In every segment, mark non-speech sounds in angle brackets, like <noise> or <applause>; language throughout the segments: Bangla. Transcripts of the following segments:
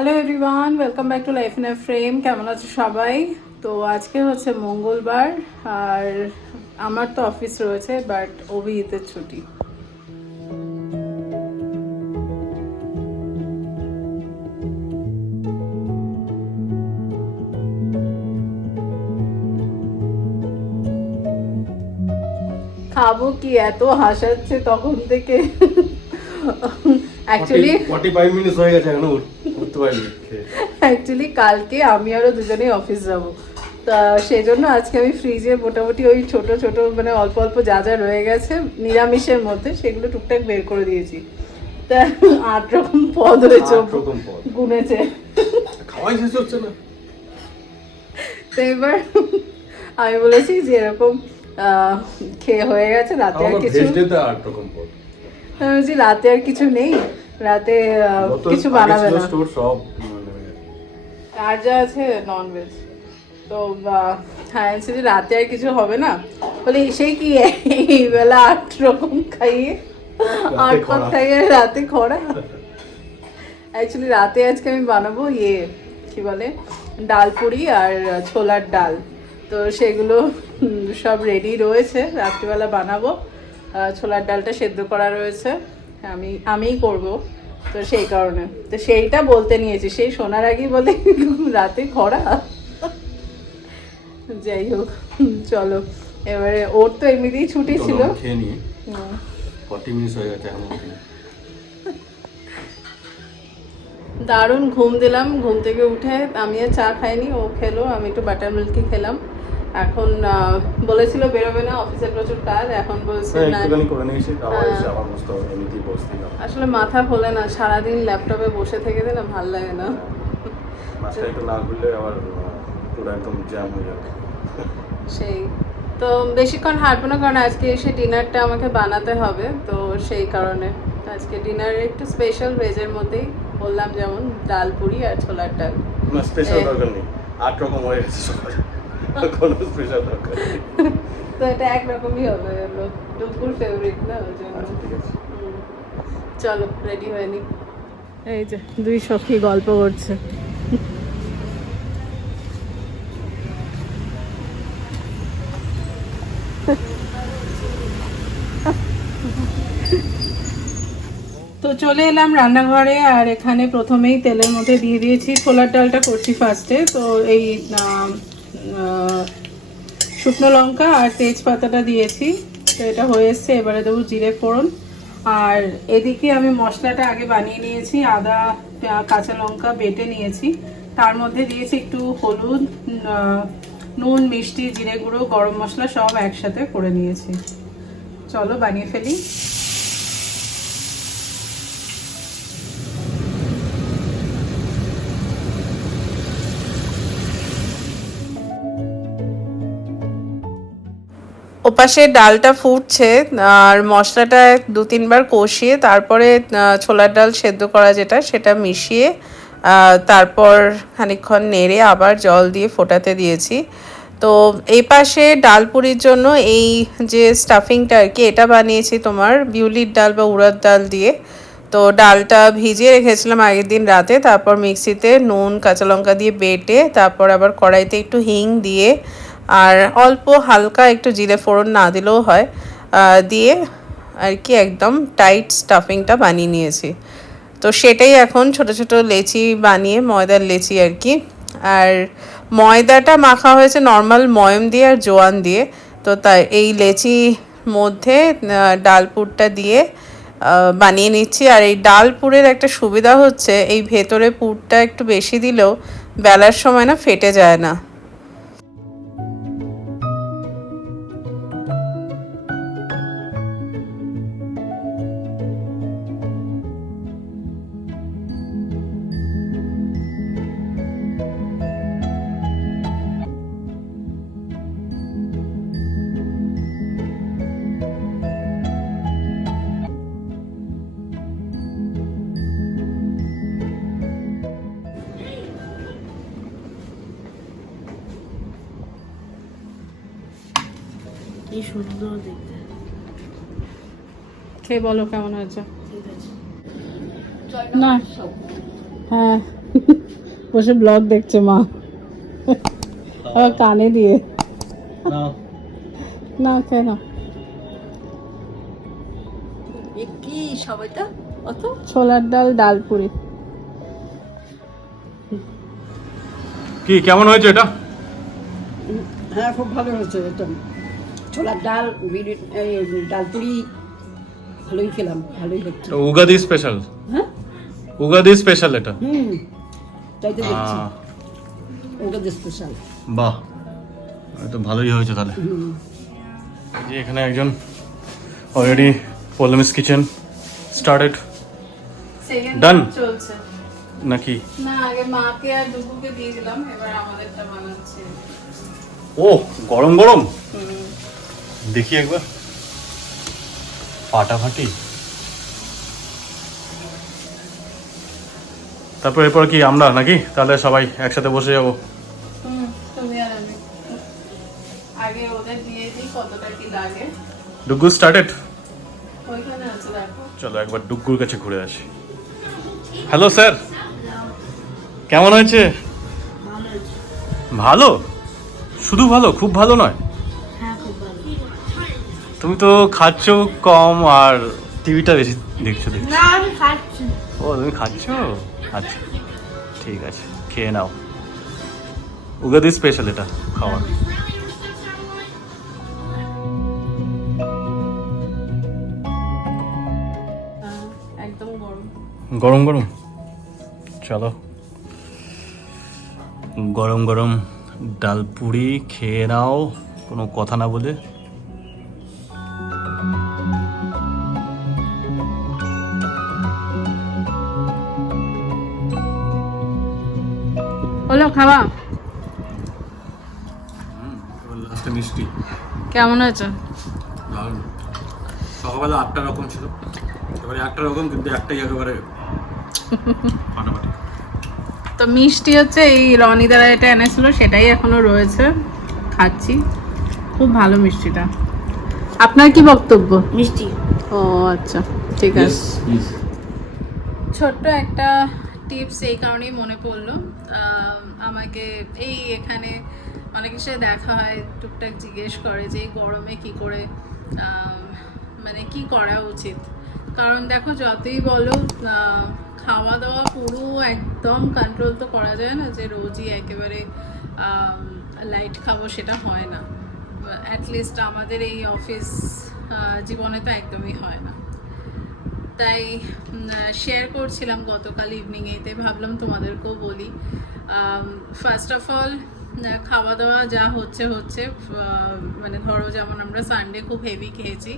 Hello everyone welcome back to life in a frame কেমন আছো সবাই? তো আজকে হচ্ছে মঙ্গলবার আর আমার তো অফিস রয়েছে বাট অভিহিতের ছুটি। খাব কি? এত হাসাচ্ছে তখন থেকে। অ্যাকচুয়ালি ফর্টি ফাইভ মিনিটস হয়ে গেছে এখনও। অ্যাকচুয়ালি কালকে আমি আরও দুজনেই অফিস যাব। তা সেই জন্য আজকে আমি ফ্রিজে মোটামুটি ওই ছোট ছোট মানে অল্প অল্প যা যা রয়ে গেছে নিরামিষের মধ্যে সেগুলো টুকটাক বের করে দিয়েছি। তা আট রকম পদ হয়েছে। গুনেছে। খাওয়াই শেষ হচ্ছে না। তো এবার আমি বলেছি যে এরকম খেয়ে হয়ে গেছে রাতে আর কিছু রাতে আর কিছু নেই রাতে কিছু বানাবে না। আর যা আছে নন ভেজ তো বা- হ্যাঁ বলছি রাতে আর কিছু হবে না বলে সেই কি এই বেলা আট রকম খাইয়ে আট পদ খাইয়ে রাতে খরা? অ্যাকচুয়ালি রাতে আজকে আমি বানাবো ইয়ে কি বলে ডাল পুরি আর ছোলার ডাল। তো সেগুলো সব রেডি রয়েছে রাত্রিবেলা বানাবো। ছোলার ডালটা সেদ্ধ করা রয়েছে। আমি আমিই করব। তো সেই কারণে। তো সেইটা বলতে নিয়েছি। সেই শোনার আগেই বলে <laughs> রাতে খরা। যাই হোক চলো। এবারে ওর তো এমনিতেই ছুটি ছিল। হয়ে দারুণ ঘুম দিলাম। ঘুম থেকে উঠে আমি আর চা খাইনি ও খেলো আমি একটু বাটার মিল্কি খেলাম। এখন বলেছিল বেরোবে না অফিসে প্রচুর কাজ এখন বলছে হ্যাঁ, না। একটুখানি করে আবার হ্যাঁ। আবার বসতে হবে। এমনিতেই বসছিলাম আসলে মাথা খোলে না সারাদিন ল্যাপটপে বসে থেকে দিলে ভালো লাগে না। একটু না ঘুরলে আবার পুরো একদম জ্যাম হয়ে যাবে। সেই। তো বেশিক্ষণ হাঁটবো না কারণ আজকে এসে ডিনারটা আমাকে বানাতে হবে তো সেই কারণে। আজকে ডিনারে একটু স্পেশাল ভেজের মধ্যেই বললাম যেমন ডাল পুরি আর ছোলার ডাল। স্পেশাল। দরকার নেই। আট রকম হয়ে গেছে কোনো স্পেশাল দরকার। তো এটা একরকমই হবে ডুপুর ফেভারিট না ওই জন্য। আচ্ছা ঠিক আছে। চলো রেডি হয়ে নি। এই যে দুই সখী গল্প করছে। তো চলে এলাম রান্নাঘরে আর এখানে প্রথমেই তেলের মধ্যে দিয়ে দিয়েছি ছোলার ডালটা করছি ফার্স্টে তো এই আহ, শুকনো লঙ্কা আর তেজপাতাটা দিয়েছি। তো এটা হয়ে এসছে, এবারে দেবো জিরে ফোড়ন। আর এদিকে আমি মশলাটা আগে বানিয়ে নিয়েছি, আদা কাঁচা লঙ্কা বেটে নিয়েছি। তার মধ্যে দিয়েছি একটু হলুদ নুন, মিষ্টি, জিরে গুঁড়ো, গরম মশলা সব একসাথে করে নিয়েছি। চলো বানিয়ে ফেলি। ওপাশে ডালটা ফুটছে, আর মশলাটা দু তিনবার কষিয়ে তারপরে ছোলার ডাল সেদ্ধ করা যেটা, সেটা মিশিয়ে তারপর খানিকক্ষণ নেড়ে আবার জল দিয়ে ফোটাতে দিয়েছি। তো এই পাশে ডাল পুরির জন্য এই যে স্টাফিংটা আর কি, এটা বানিয়েছি তোমার বিউলির ডাল বা উড়ার ডাল দিয়ে। তো ডালটা ভিজিয়ে রেখেছিলাম আগের দিন রাতে, তারপর মিক্সিতে নুন, কাঁচা লঙ্কা দিয়ে বেটে, তারপর আবার কড়াইতে একটু হিং দিয়ে আর অল্প হালকা একটু জিরে ফোড়ন না দিলেও হয় দিয়ে আর কি একদম টাইট স্টাফিংটা বানিয়ে নিয়েছি। তো সেটাই এখন ছোট ছোট লেচি বানিয়ে ময়দার লেচি আর কি। আর ময়দাটা মাখা হয়েছে নর্মাল ময়ম দিয়ে আর জোয়ান দিয়ে। তো তাই এই লেচি মধ্যে ডালপুরটা দিয়ে বানিয়ে নিচ্ছি। আর এই ডালপুরের একটা সুবিধা হচ্ছে, এই ভেতরে পুরটা একটু বেশি দিলেও বেলার সময় না ফেটে যায় না। কি সুন্দর দেখতে। খেয়ে বলো কেমন হয়েছে? না। হ্যাঁ। বসে ব্লগ দেখছে মা। আবার কানে দিয়ে। না কেন কি সবাইটা অত? ছোলার ডাল ডাল পুরি। কি কেমন হয়েছে এটা? হ্যাঁ খুব ভালো হয়েছে এটা ছোলার ডাল ডাল পুরি ভালোই খেলাম ভালোই হচ্ছে। উগাদি স্পেশাল হ্যাঁ? উগাদি স্পেশাল এটা? হুম তাই তো দেখছি। যে স্পেশাল বাহ এই তো ভালোই হয়েছে তাহলে। হুম। যে এখানে একজন অলরেডি পলমিস কিচেন স্টার্টেড Done. চলছে। নাকি? না আগে মাকে আর দুপুকে দিয়ে দিলাম এবার আমাদেরটা বানাচ্ছি। ও গরম গরম? দেখি একবার। ফাটাফাটি। তারপর এরপর কি আমরা নাকি? তাহলে সবাই একসাথে বসে যাব। হুম তুমি আর আমি। আগে ওদের দিয়ে দিই কতটা কি লাগে। ডুগ্গু স্টার্টেড ওইখানে আছে দেখো। চলো একবার ডুগ্গুর কাছে ঘুরে আসি। হ্যালো স্যার কেমন হয়েছে। ভালো? শুধু ভালো খুব ভালো নয়। তুমি তো খাচ্ছ কম আর টিভিটা বেশি দেখছ দেখছি। না আমি খাচ্ছি। ও তুমি খাচ্ছ? আচ্ছা ঠিক আছে খেয়ে নাও। উগাদি স্পেশাল এটা খাওয়ার। গরম গরম। চলো। গরম গরম ডাল পুরি খেয়ে নাও কোনো কথা না বলে। খাওয়া মিষ্টি। কেমন হয়েছে? সকালবেলা আটটা রকম ছিল। এবারে একটা রকম কিন্তু একটাই একেবারে ফাটাফাটি। তো মিষ্টি হচ্ছে এই রনি দ্বারা এটা এনেছিল সেটাই এখনও রয়েছে। খাচ্ছি। খুব ভালো মিষ্টিটা। আপনার কি বক্তব্য? মিষ্টি। ও আচ্ছা। ঠিক আছে। ছোট্ট একটা টিপস এই কারণেই মনে পড়ল। আমাকে এই এখানে অনেকের সাথে দেখা হয়, টুকটাক জিজ্ঞেস করে যে এই গরমে কি করে মানে কি করা উচিত? কারণ দেখো যতই বলো খাওয়া দাওয়া পুরো একদম কন্ট্রোল তো করা যায় না যে রোজই একেবারে লাইট খাব সেটা হয় না। অ্যাটলিস্ট আমাদের এই অফিস জীবনে তো একদমই হয় না। তাই শেয়ার করছিলাম গতকাল ইভিনিংয়ে তাই ভাবলাম তোমাদেরকেও বলি। ফার্স্ট অফ অল খাওয়া দাওয়া যা হচ্ছে হচ্ছে মানে ধরো যেমন আমরা সানডে খুব হেভি খেয়েছি,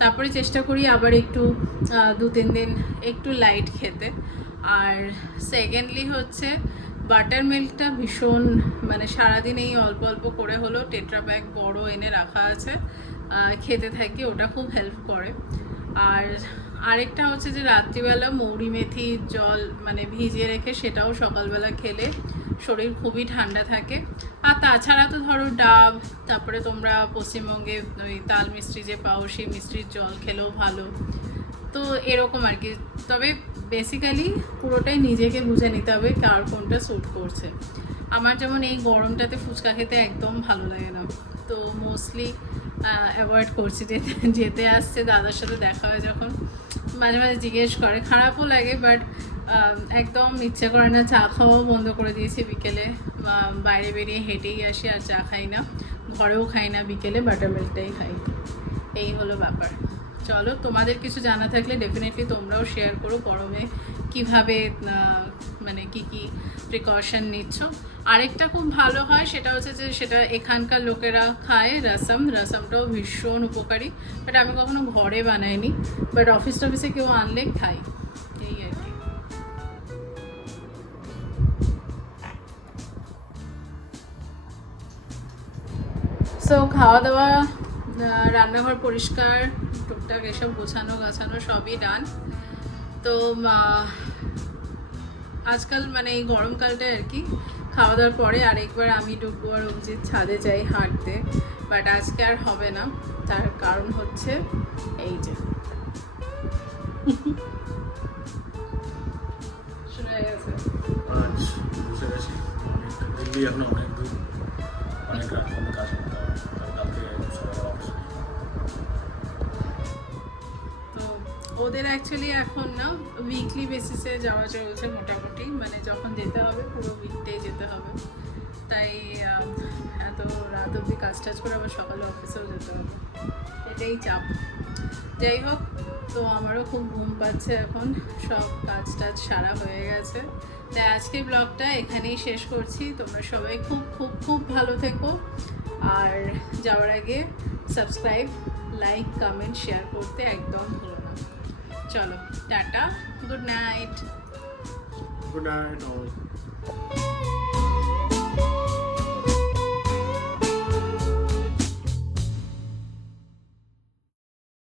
তারপরে চেষ্টা করি আবার একটু দু তিন দিন একটু লাইট খেতে। আর সেকেন্ডলি হচ্ছে বাটার মিল্কটা ভীষণ মানে সারাদিন এই অল্প অল্প করে হলো টেট্রা ব্যাগ বড় এনে রাখা আছে খেতে থাকি, ওটা খুব হেল্প করে। আর আরেকটা হচ্ছে যে রাত্রিবেলা মৌরি মেথি জল মানে ভিজিয়ে রেখে সেটাও সকালবেলা খেলে শরীর খুবই ঠান্ডা থাকে। আর তাছাড়া তো ধরো ডাব, তারপরে তোমরা পশ্চিমবঙ্গে ওই তাল মিষ্টি যে পাও সেই মিষ্টির জল খেলেও ভালো। তো এরকম আর কি। তবে বেসিক্যালি পুরোটাই নিজেকে বুঝে নিতে হবে কার কোনটা স্যুট করছে। আমার যেমন এই গরমটাতে ফুচকা খেতে একদম ভালো লাগে না। তো মোস্টলি অ্যাভয়েড করছি যেতে যেতে আসছে, দাদার সাথে দেখা হয় যখন। মাঝে মাঝে জিজ্ঞেস করে। খারাপও লাগে বাট একদম ইচ্ছা করে না, চা খাওয়াও বন্ধ করে দিয়েছি বিকেলে। বাইরে বেরিয়ে হেঁটেই আসি আর চা খাই না। ঘরেও খাই না বিকেলে বাটার মিল্কটাই খাই। এই হলো ব্যাপার। চলো, তোমাদের কিছু জানা থাকলে ডেফিনেটলি তোমরাও শেয়ার করো গরমে কীভাবে মানে কি কি প্রিকশন নিচ্ছ। আরেকটা খুব ভালো হয়, সেটা হচ্ছে যে সেটা এখানকার লোকেরা খায় রসম। রসমটাও ভীষণ উপকারী বাট আমি কখনো ঘরে বানাইনি বাট অফিস টফিসে কেউ আনলে খাই। এই আর কি। সো খাওয়া দাওয়া রান্নাঘর পরিষ্কার টুকটাক এসব গোছানো গাছানো সবই ডান। তো আজকাল মানে এই গরমকালটায় আর কি খাওয়া দাওয়ার পরে আরেকবার আমি ডুববো আর অভিজিৎ ছাদে যাই হাঁটতে। বাট আজকে আর হবে না, তার কারণ হচ্ছে এই যে। আজ অনেক দূর, অনেক রাত কাজ। ওদের অ্যাকচুয়ালি এখন না উইকলি বেসিসে যাওয়া চলছে মোটামুটি। মানে যখন যেতে হবে পুরো উইকডে যেতে হবে। তাই এত রাত অবধি কাজ টাজ করে আবার সকালে অফিসেও যেতে হবে। এটাই চাপ। যাই হোক, তো আমারও খুব ঘুম পাচ্ছে এখন। সব কাজ টাজ সারা হয়ে গেছে। তাই আজকের ব্লগটা এখানেই শেষ করছি। তোমরা সবাই খুব খুব খুব ভালো থেকো। আর যাওয়ার আগে সাবস্ক্রাইব লাইক কমেন্ট শেয়ার করতে একদম ভুলো চলো tata good night. Good night